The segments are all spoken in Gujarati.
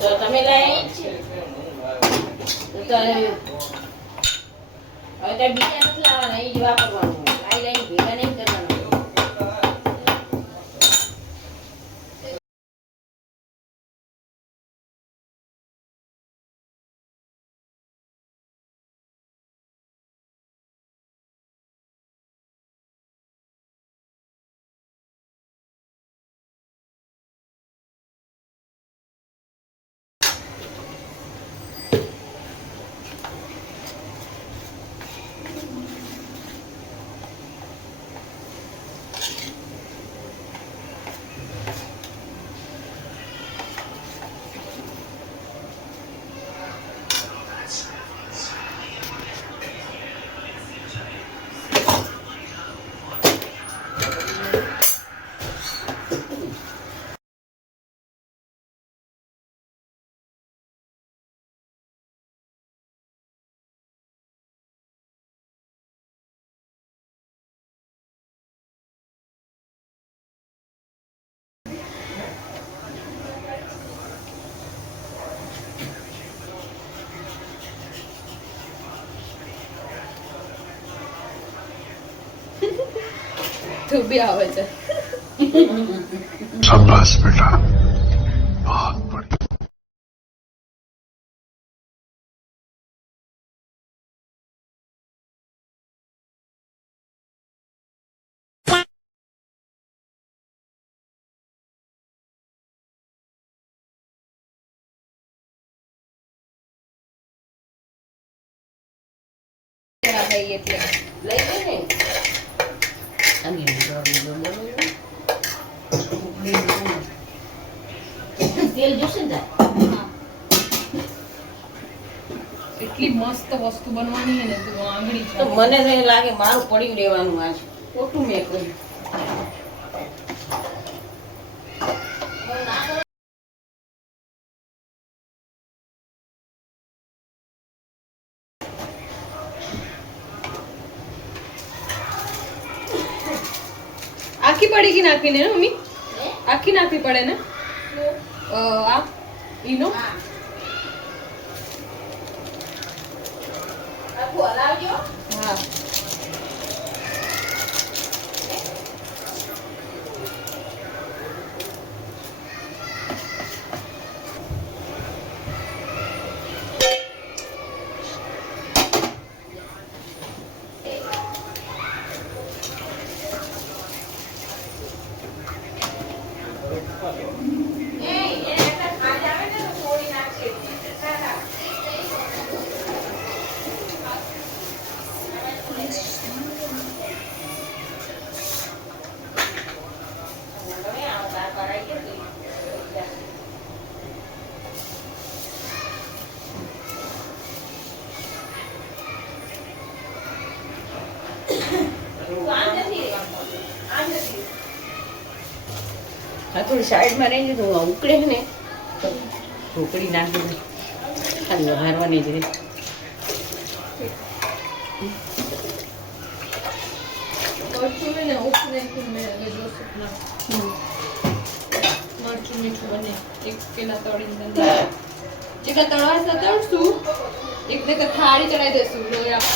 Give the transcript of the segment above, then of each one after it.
તો તમે લઈ તો હવે ત્યાં બીજા નથી લાવવાના, એ જ વાપરવાનું. લાઈ લઈને ભેગા નહીં કરવાના. તું બી આવે છે. शाबाश बेटा, बहुत बढ़िया. એટલે લઈ ગઈ ને તેલ જોશે ને એટલી મસ્ત વસ્તુ બનવાની ને તું આંગળી તો મને તો એ લાગે મારું પડ્યું રહેવાનું આજ ખોટું મેં કર્યું. આખી પડી ગઈ નાખીને ને મમ્મી? આખી નાખવી પડે ને આ ઈનો આખું હલાવજો. હા થોડી સાઈડમાં રહી જતું ઉકળે ને તો ઢોકળી નાખી દે, ખાલી વઘારવાની જ રહે. મરચું ને ઉપને મેં જોશું ના મરચું મીઠું બને એક પેલા તળીને જેટલા તળવાશે તળશું, એક ને થાળી ચડાવી દેશું લોયા.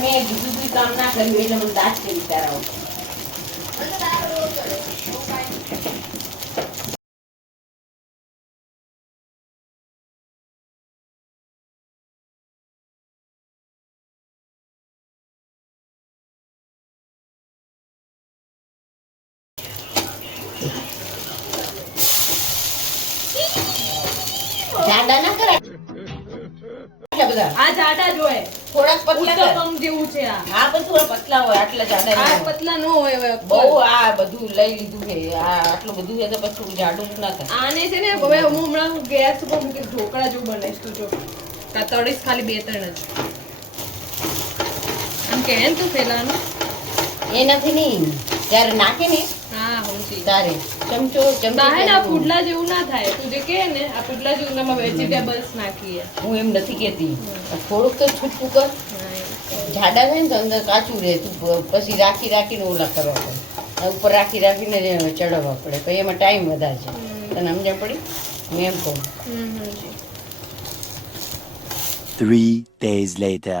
મેં બીજું કોઈ કામ ના કર્યું એટલે મને દાંત કે વિચાર આવો. જાડા ના કરાય. આ જાડા જ હોય, થોડાક પતલા ઉત્તપમ જેવું છે આ. હા પણ થોડા પતલા હોય, આટલા જાડા આ નહીં હોય. પતલા નો હોય હવે. બહુ આ બધું લઈ લીધું છે, આ આટલું બધું છે તો પછી થોડું જાડું ના થાય. આને છે ને હવે હું હમણાં ગેસ ઉપર મૂકી ઢોકળા જેવું બનાવીશ. તું જો તળીશ ખાલી 2-3 જ. આમ કે તું પેલાનું એ નથી નહીં ત્યારે નાખે ને હા હું ચમચી તારે ચમચો ના હે ને આ ચમચી પુડલા જેવું ના થાય તું જે કહે ને આ પુડલા જેવું નામાં વેજીટેબલ્સ નાખીએ હું એમ નથી કેતી થોડુંક તો છૂટું કર જાડા થાય ને તો અંદર કાચું રહે તું પછી રાખીને ઓલા કરવા પડે આ ઉપર રાખીને ચડવવા પડે પછી એમાં ટાઈમ વધારે છે તને સમજણ પડી હું એમ કહું 3 days later.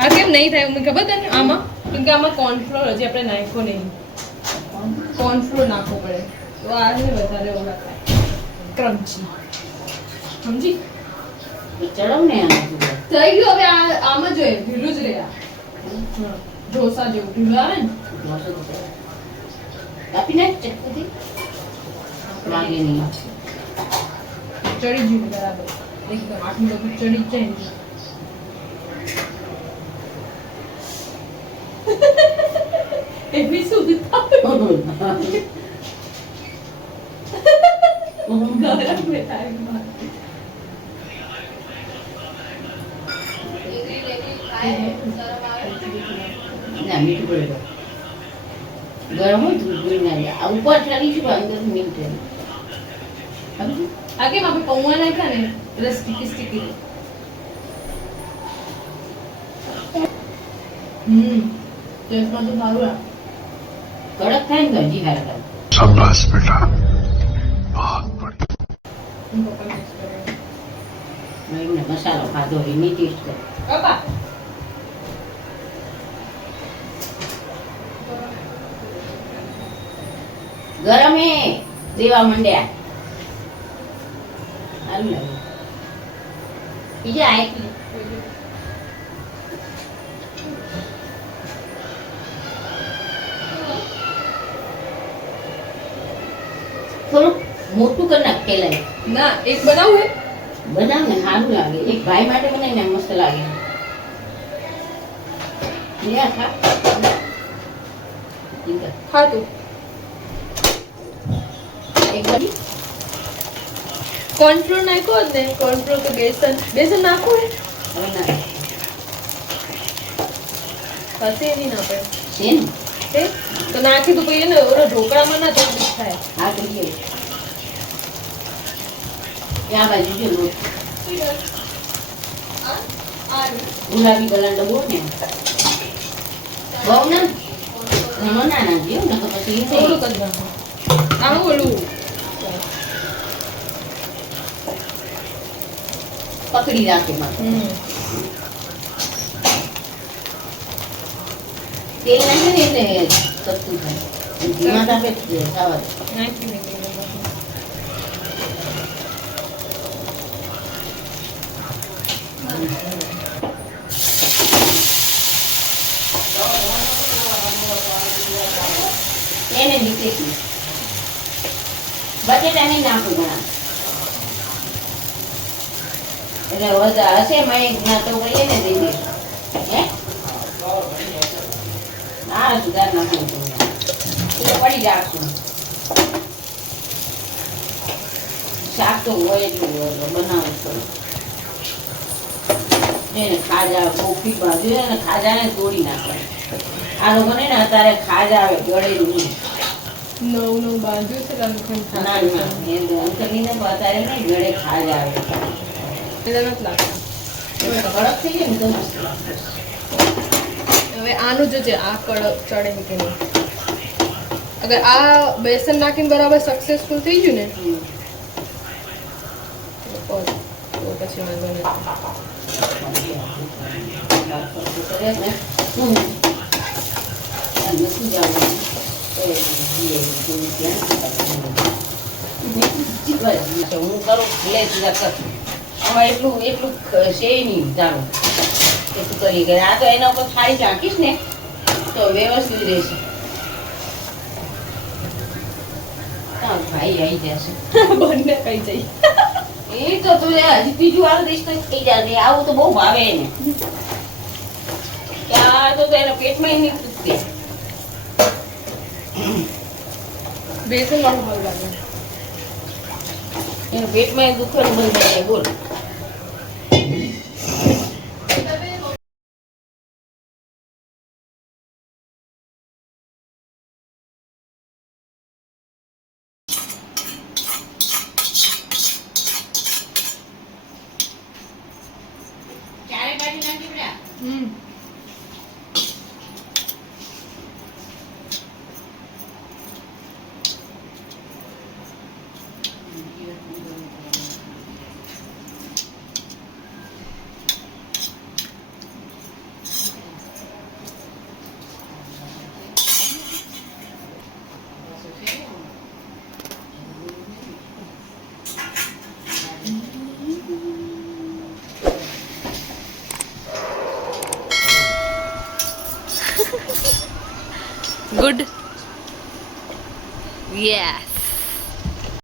આ કેમ નહીં થાય મને ખબર તને આમાં કેમ કે આમાં કોર્નફ્લોર હજી આપણે નાખ્યો નહીં કોર્નફ્લોર નાખવો પડે તો આ છે ને વધારે ઓલા થાય ક્રન્ચી સમજી ચડવ ને થઈ ગયું હવે આમાં જોઈએ ઢીલું જ રહે આ ઢોસા જેવું ઢીલું આવે ને કાપી નાખ ચટકુથી લાગે નહીં ચડી ગયું બરાબર એકદમ આટલું બધું ચડી જ જાય ને એવી સુવિધા ગરમ બેઠા ના મીઠું પડે ગરમ હોય ધૂળ ના જાય આ ઉપર ચાલી છે અંદર મીઠું આ કેમ આપણે પૌવા નાખ્યા ને એટલે સ્ટીકી ટેસ્ટમાં તો સારું આ કડક થાય ને તો હજી હાર થાય शाबाश बेटा बहुत बढ़िया હું પપ્પા ટેસ્ટ કરે એમને મસાલો ખાધો એની ટેસ્ટ કર પપ્પા ગરમ હે દેવા માંડ્યા સારું લાગે બીજા આયકી થોડુંક મોટું કરી નાખ પેલા ના એક બનાવું હે બનાવ ને સારું લાગે એક ભાઈ માટે બનાવીને મસ્ત લાગે લે આ ખા હા તું એકદમ કોર્નફ્લોર નાખ્યો જ ને કોર્નફ્લોર તો બેસન નાખો હે હવે ના હશે એની ના પડે છે ને તે તો નાખી તો પછી એને ઓલા ઢોકળામાં ના થોડું થાય હા કરીએ આ બાજુ જો લોટ ગુલાબી કલર ડબ્બો ને બહુ ના ઘણો ના નાખ્યો ને તો પછી થોડુંક જ નાખો આવું ઓલું પકડી રાખે માં તેલ નાખે ને એટલે સસ્તું થાય ધીમા તાપે ખાવા નાખી દે એને નીકળે બટેટા નહીં નાખું ઘણા એટલે વધારે હશે મેં ના તો કહીએ ને દઈ દે હે આ સુધાર નાખું એટલે પડી રાખશું શાક તો હોય એટલું બનાવું છું એને ખાજા કોફી બાજુ ને ખાજાને તોડી નાખે આ લોકોને ને અત્યારે ખાજા આવે ગળેલું નહીં નવ બાંધ્યું છે લંકન ના ના અંકલની ને અત્યારે નહીં ગળે ખાજા આવે એટલે નથી લાગતા કડક થઈ જાય ને તો મસ્ત લાગે હવે આનું જો છે આ કડક ચડે કે નહીં અગર આ બેસન નાખીને બરાબર સક્સેસફુલ થઈ ગયું ને તો પછી વાંધો નથી હું કરું લે સીધા કર આમાં એટલું છે નહીં તારું એટલું કરી ગયા આ તો એના ઉપર થાળી ઢાંકીશ ને તો વ્યવસ્થિત રહેશે ભાઈ આવી જશે બંને કઈ જઈ એ તો તું હજી બીજું વાળું દઈશ તો થઈ જશે આવું તો બહુ ભાવે એને ત્યાં તો એના પેટમાં નહીં પૂછતે બેસન વાળું ભાવ લાગે એના પેટમાં દુખવાનું બંધ થઈ જાય બોલ કાઢી નાખી બેટા. Good yes